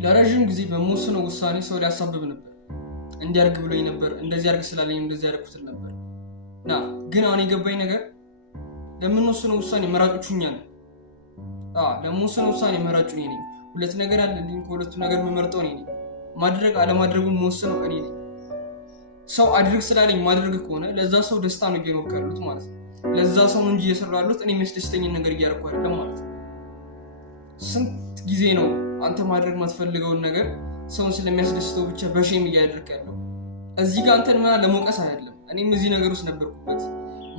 ለረጅም ጊዜ በመወሰነው ውሳኔ ሰው ሊያሳብብ ነበር። እንዲያርግ ብሎኝ ነበር፣ እንደዚህ አርግ ስላለኝ እንደዚህ ያደረኩት ነበር። ግን አሁን የገባኝ ነገር ለምንወስነው ውሳኔ መራጮቹ እኛ ነን። ለምንወስነው ውሳኔ መራጩ እኔ ነኝ። ሁለት ነገር አለልኝ፣ ከሁለቱ ነገር የምመርጠው እኔ ነኝ። ማድረግ አለማድረጉን መወሰነው እኔ ነኝ። ሰው አድርግ ስላለኝ ማድረግ ከሆነ ለዛ ሰው ደስታ ነው እየኖርኩ ያለሁት ማለት ነው። ለዛ ሰው እንጂ እየሰራሁ ያለሁት እኔ የሚያስደስተኝን ነገር እያደረኩ አይደለም ማለት ነው። ስንት ጊዜ ነው አንተ ማድረግ የማትፈልገውን ነገር ሰውን ስለሚያስደስተው ብቻ በሼም እያደረክ ያለው? እዚህ ጋር አንተን ለመውቀስ አይደለም። እኔም እዚህ ነገር ውስጥ ነበርኩበት።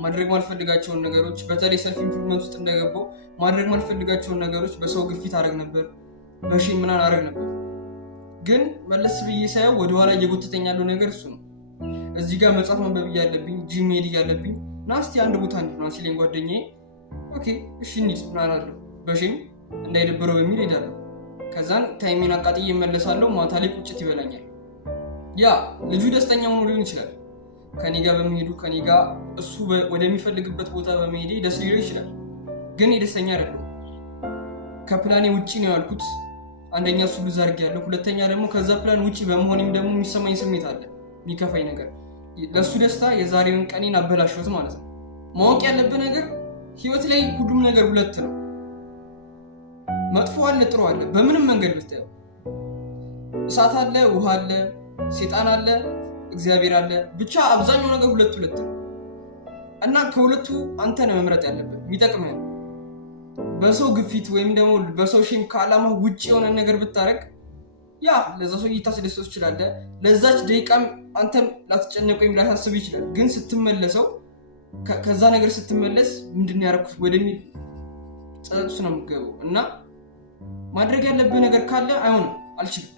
ማድረግ ማልፈልጋቸውን ነገሮች በተለይ ሰልፍ ኢምፕሩቭመንት ውስጥ እንደገባው ማድረግ ማልፈልጋቸውን ነገሮች በሰው ግፊት አደረግ ነበር፣ በሼም ምናምን አደረግ ነበር። ግን መለስ ብዬ ሳየው ወደኋላ እየጎተተኝ ያለው ነገር እሱ ነው። እዚህ ጋር መጽሐፍ ማንበብ እያለብኝ ጂም ሄድ እያለብኝ ና እስቲ አንድ ቦታ እንድነው ሲለኝ ጓደኛዬ ኦኬ እሺ እንሂድ ምናምን አለው። በሼም እንዳይደብረው በሚል ሄዳለሁ። ከዛን ታይሜን አቃጥዬ እመለሳለሁ። ማታ ላይ ቁጭት ይበላኛል። ያ ልጁ ደስተኛ ሆኖ ሊሆን ይችላል ከኔ ጋር በመሄዱ፣ ከኔ ጋር እሱ ወደሚፈልግበት ቦታ በመሄዴ ደስ ሊለው ይችላል። ግን ደስተኛ አይደለሁም። ከፕላኔ ውጪ ነው ያልኩት። አንደኛ እሱ ብዙ አድርጌያለሁ። ሁለተኛ ደግሞ ከዛ ፕላን ውጪ በመሆኔም ደግሞ የሚሰማኝ ስሜት አለ፣ የሚከፋኝ ነገር። ለእሱ ደስታ የዛሬውን ቀኔን አበላሽሁት ማለት ነው። ማወቅ ያለብህ ነገር ህይወት ላይ ሁሉም ነገር ሁለት ነው። መጥፎ አለ፣ ጥሩ አለ። በምንም መንገድ ብታየው እሳት አለ፣ ውሃ አለ፣ ሴጣን አለ፣ እግዚአብሔር አለ። ብቻ አብዛኛው ነገር ሁለት ነው እና ከሁለቱ አንተ ነው መምረጥ ያለብህ የሚጠቅምህ። በሰው ግፊት ወይም ደግሞ በሰው ሼም ከዓላማ ውጭ የሆነ ነገር ብታረግ ያ ለዛ ሰው ልታስደስተው ትችላለህ። ለዛች ደቂቃም አንተም ላትጨነቅ ወይም ላታስብ ይችላል። ግን ስትመለሰው ከዛ ነገር ስትመለስ ምንድነው ያደረኩት ወደሚል ጸጸት ውስጥ ነው የምትገባው። እና ማድረግ ያለብህ ነገር ካለ አይሆንም፣ አልችልም፣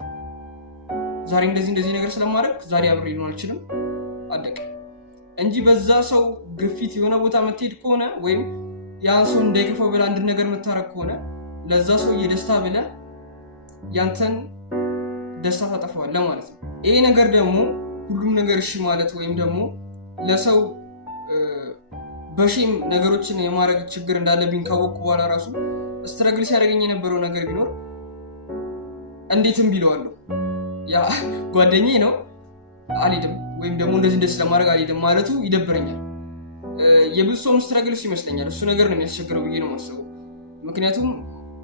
ዛሬ እንደዚህ ነገር ስለማድረግ ዛሬ አብሬ ነው አልችልም፣ አለቀ እንጂ በዛ ሰው ግፊት የሆነ ቦታ የምትሄድ ከሆነ ወይም ያን ሰው እንዳይከፋው ብለህ አንድ ነገር የምታረግ ከሆነ ለዛ ሰው የደስታ ብለህ ያንተን ደስታ ታጠፋዋለህ ማለት ነው። ይሄ ነገር ደግሞ ሁሉም ነገር እሺ ማለት ወይም ደግሞ ለሰው በሼም ነገሮችን የማድረግ ችግር እንዳለብኝ ካወቅኩ በኋላ ራሱ ስትረግል ሲያደርገኝ የነበረው ነገር ቢኖር እንዴትም ቢለዋለሁ። ያ ጓደኛዬ ነው አልሄድም ወይም ደግሞ እንደዚህ ስለማድረግ አልሄድም ማለቱ ይደብረኛል። የብዙ ሰው ስትረግልስ ይመስለኛል እሱ ነገር ነው የሚያስቸግረው ብዬ ነው የማስበው። ምክንያቱም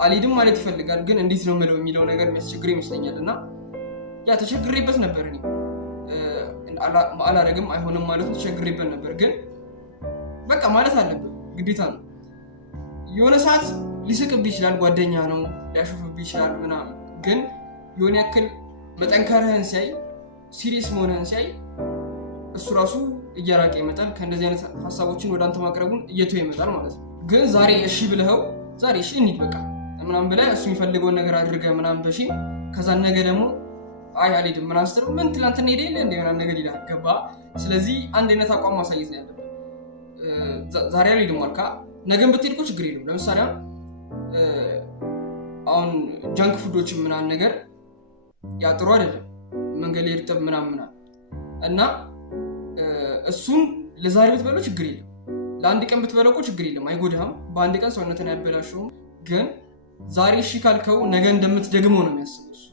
አልሄድም ማለት ይፈልጋል፣ ግን እንዴት ነው የምለው የሚለው ነገር የሚያስቸግረው ይመስለኛል። እና ያ ተቸግሬበት ነበር። እኔ አላደርግም አይሆንም ማለቱ ተቸግሬበት ነበር። ግን በቃ ማለት አለብን፣ ግዴታ ነው። የሆነ ሰዓት ሊስቅብህ ይችላል፣ ጓደኛ ነው ሊያሾፍብህ ይችላል ምናምን። ግን የሆነ ያክል መጠንከርህን ሲያይ፣ ሲሪየስ መሆንህን ሲያይ እሱ ራሱ እየራቀ ይመጣል። ከእንደዚህ አይነት ሀሳቦችን ወደ አንተ ማቅረቡን እየተወ ይመጣል ማለት ነው። ግን ዛሬ እሺ ብለኸው ዛሬ እሺ እንሂድ በቃ ምናምን ብለህ እሱ የሚፈልገውን ነገር አድርገህ ምናምን በሺ ከዛ ነገ ደግሞ አይ አልሄድም ምናምን ስትለው ምን ትላንትና ሄደ የለ እንደ ምናምን ነገር ይላል። ገባ? ስለዚህ አንድ አይነት አቋም ማሳየት ነው ያለብህ። ዛሬ አልሄድም አልካ ነገም ብትሄድ እኮ ችግር የለውም። ለምሳሌ አሁን ጃንክ ፉዶችን ምናምን ነገር ያ ጥሩ አይደለም፣ መንገድ ላይ እርጥብ ምናምን እና እሱን ለዛሬ ብትበለው ችግር የለም፣ ለአንድ ቀን ብትበለው እኮ ችግር የለም፣ አይጎዳህም። በአንድ ቀን ሰውነትን አያበላሽውም። ግን ዛሬ እሺ ካልከው ነገ እንደምትደግመው ነው የሚያስበው እሱ።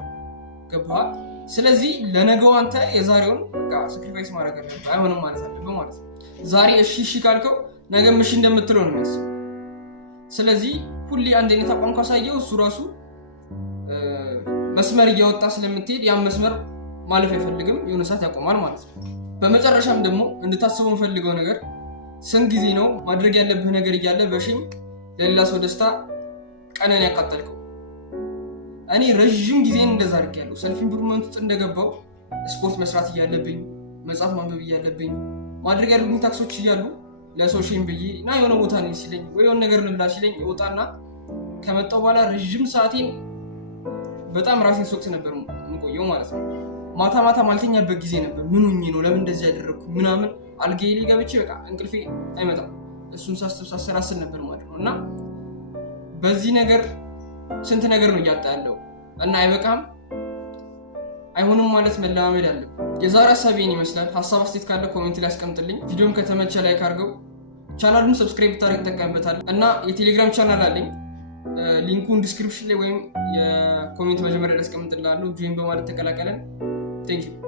ገባህ? ስለዚህ ለነገው አንተ የዛሬውን በቃ ሳክሪፋይስ ማድረግ አለብህ፣ አይሆንም ማለት አለብህ ማለት ነው። ዛሬ እሺ ካልከው ነገም እሺ እንደምትለው ነው የሚያስበው። ስለዚህ ሁሌ አንድ አይነት አቋም ካሳየው እሱ ራሱ መስመር እያወጣ ስለምትሄድ ያን መስመር ማለፍ አይፈልግም፣ የሆነ ሰዓት ያቆማል ማለት ነው። በመጨረሻም ደግሞ እንድታስበው የምፈልገው ነገር ስንት ጊዜ ነው ማድረግ ያለብህ ነገር እያለ በሼም ለሌላ ሰው ደስታ ቀነን ያቃጠልከው? እኔ ረዥም ጊዜን እንደዛ አድርጌያለሁ። ሰልፍ ኢምፕሩቭመንት ውስጥ እንደገባው ስፖርት መስራት እያለብኝ፣ መጽሐፍ ማንበብ እያለብኝ፣ ማድረግ ያለብኝ ታክሶች እያሉ ለሰው ሼም ብዬ እና የሆነ ቦታ ነው ሲለኝ ወይ የሆነ ነገር ልብላ ሲለኝ እወጣና ከመጣሁ በኋላ ረዥም ሰዓቴን በጣም ራሴን ሶክስ ነበር የምቆየው ማለት ነው። ማታ ማልተኛበት ጊዜ ነበር። ምን ሆኜ ነው ለምን እንደዚህ ያደረግኩ ምናምን አልጋዬ ላይ ገብቼ በቃ እንቅልፌ አይመጣም። እሱን ሳሰላስል ነበር ማለት ነው። እና በዚህ ነገር ስንት ነገር ነው እያጣ ያለው እና አይበቃም፣ አይሆንም ማለት መለማመድ አለብን። የዛሬ ሀሳቤን ይመስላል። ሀሳብ አስተያየት ካለ ኮሜንት ላይ አስቀምጥልኝ። ቪዲዮን ከተመቸ ላይክ አድርገው፣ ቻናሉን ሰብስክራይብ ብታደርግ ትጠቀምበታለህ። እና የቴሌግራም ቻናል አለኝ ሊንኩን ዲስክሪፕሽን ላይ ወይም የኮሜንት መጀመሪያ ላይ አስቀምጥልሃለሁ። ጆይን በማለት ተቀላቀለን። ቴንክ ዩ